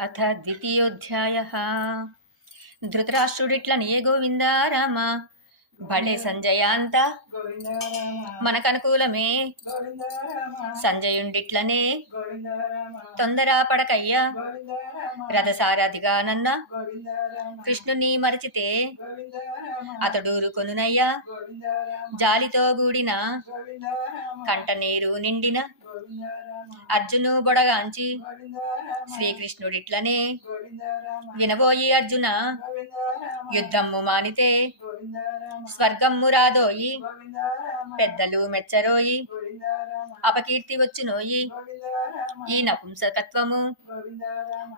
అథ ద్వితీయోధ్యాయ. ధృతరాష్ట్రుడిట్లనియే గోవిందా గోవిందారామ భళే సంజయాంత మనకనుకూలమే. సంజయుండిట్లనే. తొందరా తొందర పడకయ్యా. రథసారథిగా నన్న కృష్ణుని మరచితే. అతడూరు కొనునయ్యా జాలితో గూడిన. గోవింద కంట నీరు నిండిన. అర్జును బొడగాంచి గోవింద ఇట్లనే శ్రీకృష్ణుడిట్లనే వినబోయి అర్జున. యుద్ధము మానితే స్వర్గము స్వర్గమ్ము రాదోయి పెద్దలు మెచ్చరోయి అపకీర్తి వచ్చునోయి ఈ నపుంసకత్వము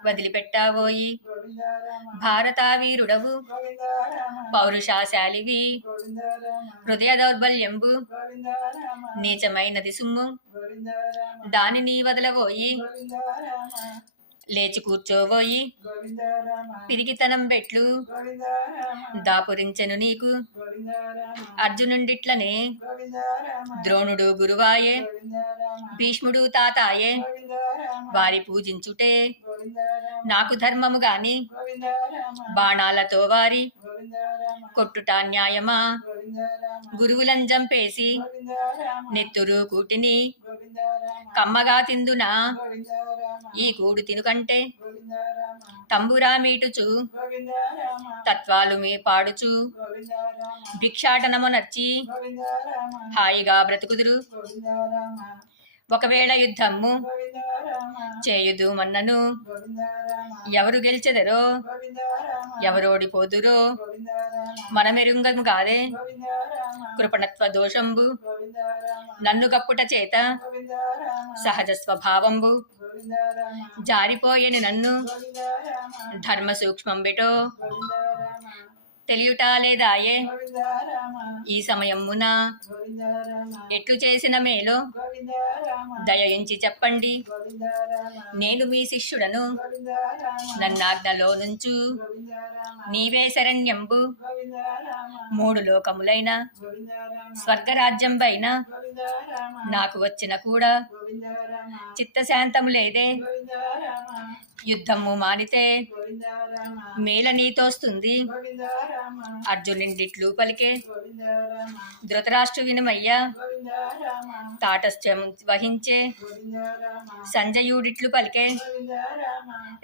వదిలిపెట్టావోయి. గోవింద భారతా వీరుడవు పౌరుషాశాలివి హృదయ దౌర్బల్యంబు నీచమైనది సుమ్ము దానిని వదలబోయి లేచి కూర్చోబోయి పిరిగితనం రామ దాపురించెను నీకు. అర్జునుండిట్లనే. ద్రోణుడు గురువాయే. భీష్ముడు తాతాయే. వారి పూజించుటే. నాకు ధర్మము గాని. బాణాలతో వారి. కొట్టుట న్యాయమా? గురువులంజం పేసి నెత్తురు కూటిని కమ్మగా తిందునా? ఈ కూడు తినుకంటే తంబురా మీటుచు తత్వాలు మీ పాడుచు భిక్షాటనము నచ్చి హాయిగా బ్రతుకుదురు. ఒకవేళ యుద్ధము చేయుదు మన్నను. ఎవరు గెలిచెదరో? ఎవరు ఓడిపోదురో? ఎవరోడిపోదురో మనమెరుంగము కాదే? కృపణత్వ దోషంబు. నన్ను గప్పుట చేత సహజ స్వభావంబు. గోవింద నన్ను. ధర్మ సూక్ష్మం బెటో తెలియుట లేదాయే ఈ సమయమున ఎట్లు చేసిన మేలో? గోవింద దయయించి చెప్పండి. నేను మీ శిష్యుడను నన్నాజ్ఞలో నుంచు నీవే శరణ్యంబు. మూడు లోకములైన స్వర్గరాజ్యం పైన నాకు వచ్చిన కూడా చిత్తశాంతము లేదే. యుద్ధము మానితే మేల నీతోస్తుంది అర్జునుండిట్లు పలికే ధృతరాష్ట్రు వినమయ్య. తాటస్థ్యం వహించే సంజయుడిట్లు పలికే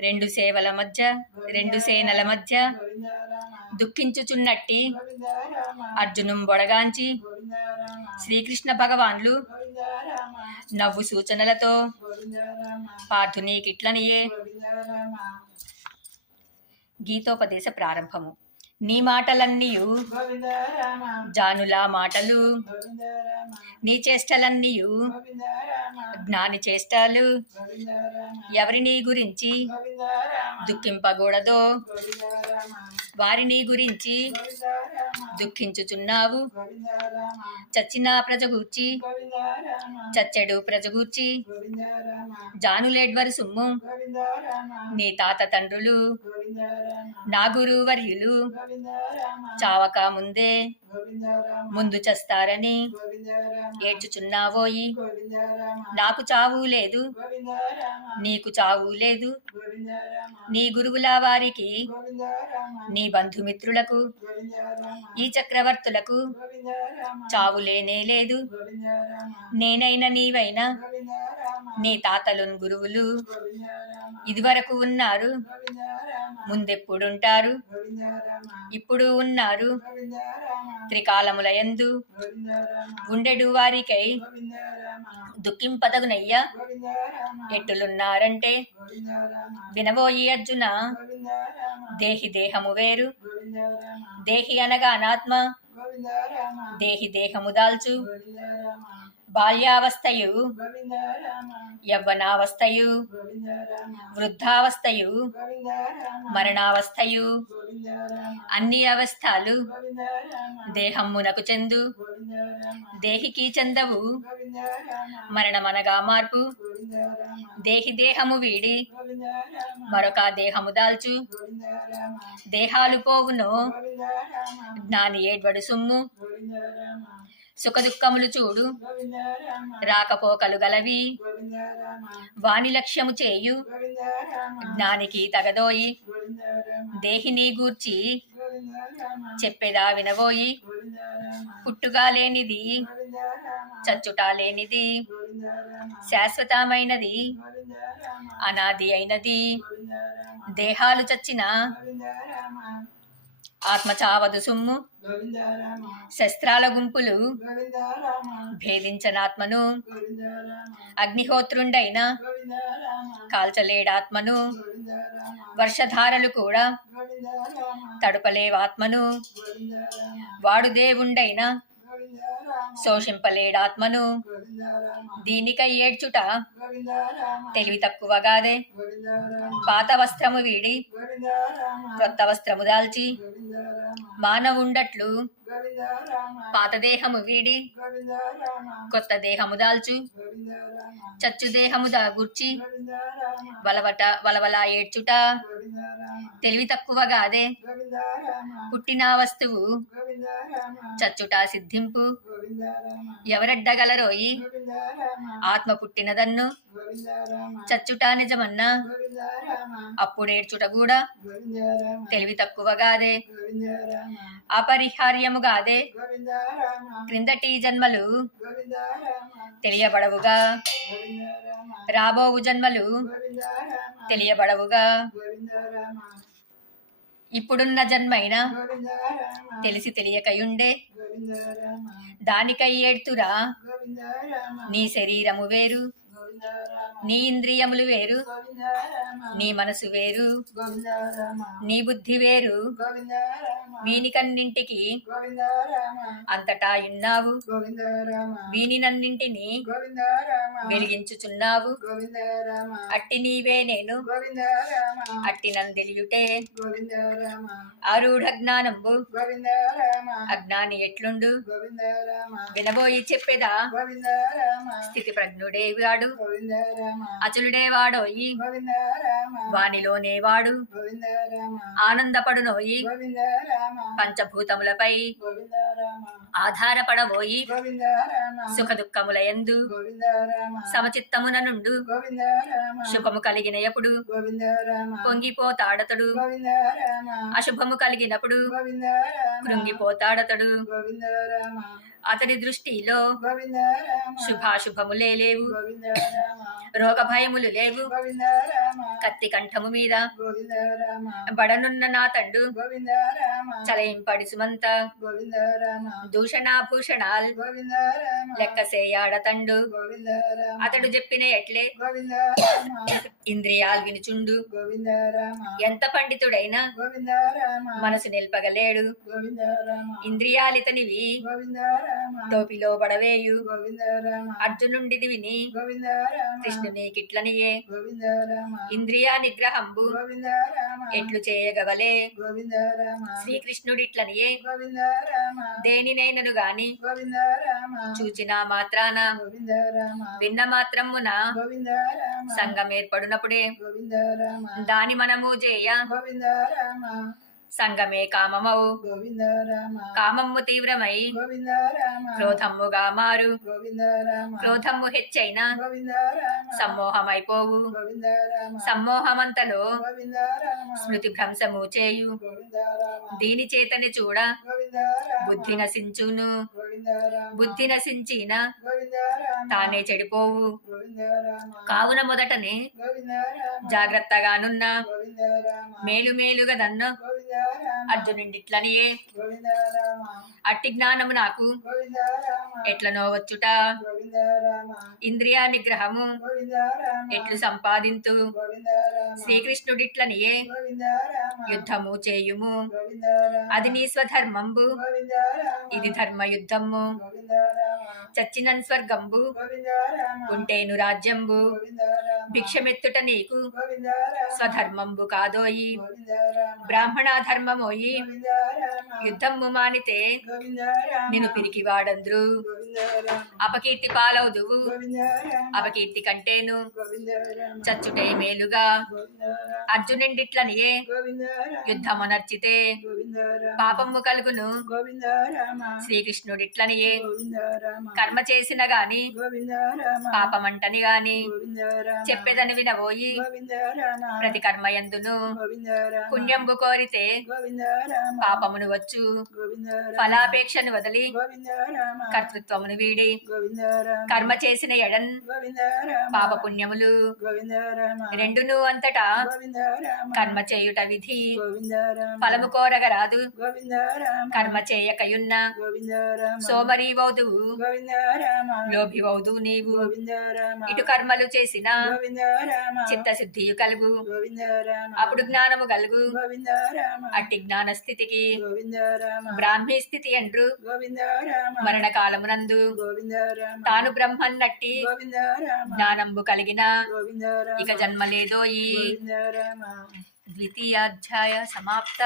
రెండు సేవల మధ్య రెండు సేనల మధ్య దుఃఖించుచున్నట్టి అర్జునం బొడగాంచి శ్రీకృష్ణ భగవాన్లు నవ్వు సూచనలతో. గోవింద కిట్లనియే. గీతోపదేశ ప్రారంభము. నీ మాటలన్నీయు. జానులా జానుల మాటలు. నీ చేష్టలన్నీయు. జ్ఞాని చేష్టాలు. ఎవరి నీ గురించి? దుఃఖింపకూడదో వారిని గురించి దుఃఖించుచున్నావు. చచ్చిన ప్రజగూర్చి చచ్చెడు ప్రజగూర్చి జానులేడ్వరు సుమ్ము నీ తాత తండ్రులు నా గురువర్యులు చావక ముందే ముందు చస్తారని ఏడ్చుచున్నావోయి. నాకు చావు లేదు నీకు చావు లేదు. నీ గురువుల వారికి నీ బంధుమిత్రులకు ఈ చక్రవర్తులకు చావు లేనే లేదు. నేనైనా నీవైనా నీ తాతలు గురువులు ఇదివరకు ఉన్నారు. ముందెప్పుడుంటారు? ఇప్పుడు ఉన్నారు. త్రికాలములయందు గుండెడు ఉండెడు వారికై దుఃఖింపదగునయ్యా. ఎట్టులున్నారంటే వినవోయి అర్జున దేహి దేహము వేరు. రామ దేహి అనగా అనాత్మ. దేహి దేహము దాల్చు. బాల్యావస్థయు యవ్వనావస్థయు వృద్ధావస్థయు మరణావస్థయు అన్ని అవస్థలు దేహమ్మునకు చెందు దేహికి చెందవు మరణమనగా మార్పు దేహి దేహము వీడి మరొక దేహము దాల్చు దేహాలు పోవును జ్ఞాని ఏడ్వడు సుమ్ము సుఖదుఖములు చూడు. రాకపోకలు గలవి వాణి లక్ష్యము చేయు. జ్ఞానికి తగదోయి. దేహిని గూర్చి చెప్పేదా వినబోయి. పుట్టుగా లేనిది చచ్చుట లేనిది శాశ్వతమైనది అనాది అయినది. దేహాలు చచ్చిన ఆత్మ చావదు సొమ్ము శస్త్రాల గుంపులు. భేదించనాత్మను. అగ్నిహోత్రుండైన. కాల్చలేడాత్మను. వర్షధారలు కూడా. తడుపలేవాత్మను. గోవింద రామ వాడు దేవుండైన గోవింద రామ శోషింపలేడాత్మను దీనిక దీనికై ఏడ్చుట తెలివి తక్కువగాదే పాత వస్త్రము వీడి క్రొత్త వస్త్రము దాల్చి మానవుండట్లు. పాతదేహము పాత దేహము వీడి కొత్త దేహము దాల్చు చచ్చు దేహము దాగూర్చి వలవట వలవలా ఏడ్చుట. తెలివి తక్కువగాదే అదే పుట్టిన వస్తువు చచ్చుట సిద్ధింపు. ఎవరెడ్డగలరోయి ఆత్మ పుట్టినదన్ను చచ్చుట నిజమన్నా అప్పుడేడ్చుట కూడా తెలివి తక్కువగాదే అపరిహార్యముగా అదే అపరిహార్యముగాదే క్రిందటి జన్మలు తెలియబడవుగా. రాబోవు జన్మలు తెలియబడవుగా. ఇప్పుడున్న జన్మైన తెలిసి తెలియకయుండే దానికై ఏడ్తురా. నీ శరీరము వేరు. నీ ఇంద్రియములు వేరు నీ మనసు వేరు నీ బుద్ధి వేరు. వీనికన్నింటికి అంతటా ఇన్నావు గోవింద వీనినన్నింటినీ వెలిగించుచున్నావు. అట్టి నీవే నేను. అట్టి నందెలియుటే. గోవింద ఆరూఢ జ్ఞానంబు అజ్ఞాని ఎట్లుండు? వినబోయి చెప్పేదా? స్థితి ప్రజ్ఞుడే వాడు గోవింద రామ అచులుడే వాడోయి గోవింద రామ వానిలోనే వాడు. గోవింద రామ ఆనందపడునోయి పంచభూతములపై ఆధారపడబోయి సుఖ దుఃఖముల ఎందు సమచిత్తమున నుండు శుభము కలిగిన ఎప్పుడు పొంగిపోతాడతడు. అశుభము కలిగినప్పుడు కృంగిపోతాడతడు. అతడి దృష్టిలో శుభాశుభములే లేవు. రోగ భయములు లేవు. కత్తి కంఠము మీద బడనున్న నా తండు చలయింపడి సుమంత. దూషణాభూషణాల్ గోవింద రామ లెక్క సేయాడ తండు. అతడు చెప్పిన ఎట్లే? ఇంద్రియాల్ వినుచుండు. ఎంత పండితుడైనా మనసు నిల్పగలేడు. ఇంద్రియాలితనివి గోవింద రామ టోపిలో బడవేయు గోవింద రామ అర్జునుండిది విని కృష్ణుని కిట్లనియే ఇంద్రియా నిగ్రహంబు ఎట్లు చేయగవలే శ్రీకృష్ణుడిట్లనియే దేనినైనను గాని చూచిన మాత్రాన విన్న మాత్రమున సంఘం ఏర్పడినప్పుడే దాని మనము చేయ సంగమే కామము తీవ్రమై గోవింద రామ క్రోధముగా మారు గోవింద రామ క్రోధము హెచ్చైన సమ్మోహమైపోవు సమ్మోహమంతలో స్మృతి భ్రంశము చేయు దీని చేతని చూడ బుద్ధి నశించును బుద్ధి నశించిన తానే చెడిపోవు కావున మొదటనే జాగ్రత్తగానున్న మేలు మేలుగా దన్ను గోవింద రామ అట్టి జ్ఞానము నాకు. గోవింద రామ ఎట్లనో వచ్చుట. గోవింద రామ ఇంద్రియా నిగ్రహము. ఎట్లు సంపాదింతు. గోవింద రామ యుద్ధము చేయుము. అది నీ స్వధర్మంబు. ఇది ధర్మ యుద్ధము. చచ్చినన్ స్వర్గంబు. ఉంటేను రాజ్యంబు. భిక్షమెత్తుట నీకు. స్వధర్మంబు కాదోయి. గోవింద రామ బ్రాహ్మణ ధర్మమోయి. యుద్ధము మానితే నేను పిరికి వాడంద్రు. అపకీర్తి పాలవుదువు. అపకీర్తి కంటేను. చచ్చుటే మేలుగా. గోవింద అర్జునుండిట్లనియే. యుద్ధమునర్చితే. పాపము కలుగును. శ్రీకృష్ణుడిట్లనియే. కర్మ చేసిన గాని. పాపమంటని గాని. చెప్పేదని వినబోయి. ప్రతి కర్మయందును పుణ్యంబు కోరితే పాపమును వచ్చు. ఫలాపేక్షను వదిలి కర్తృత్వమును వీడి. కర్మ చేసిన ఎడన్ గోవింద రామ పాప పుణ్యములు గోవింద రామ రెండును అంతటా కర్మ చేయుట విధి. ఫలము కోరగరాదు. గోవింద రామ కర్మ చేయకయున్న. గోవింద రామ సోమరి వౌదువు గోవింద రామ లోభి వౌదు నీవు ఇటు కర్మలు చేసిన చిత్తశుద్ధియు కలుగు. అప్పుడు జ్ఞానము కలుగు. అట్టి జ్ఞాన స్థితికి. బ్రాహ్మీ స్థితి రామ. మరణ కాలమునందు తాను బ్రహ్మన్నట్టి. జ్ఞానంబు కలిగిన. ఇక జన్మ లేదోయి ద్వితీయాధ్యాయ సమాప్త.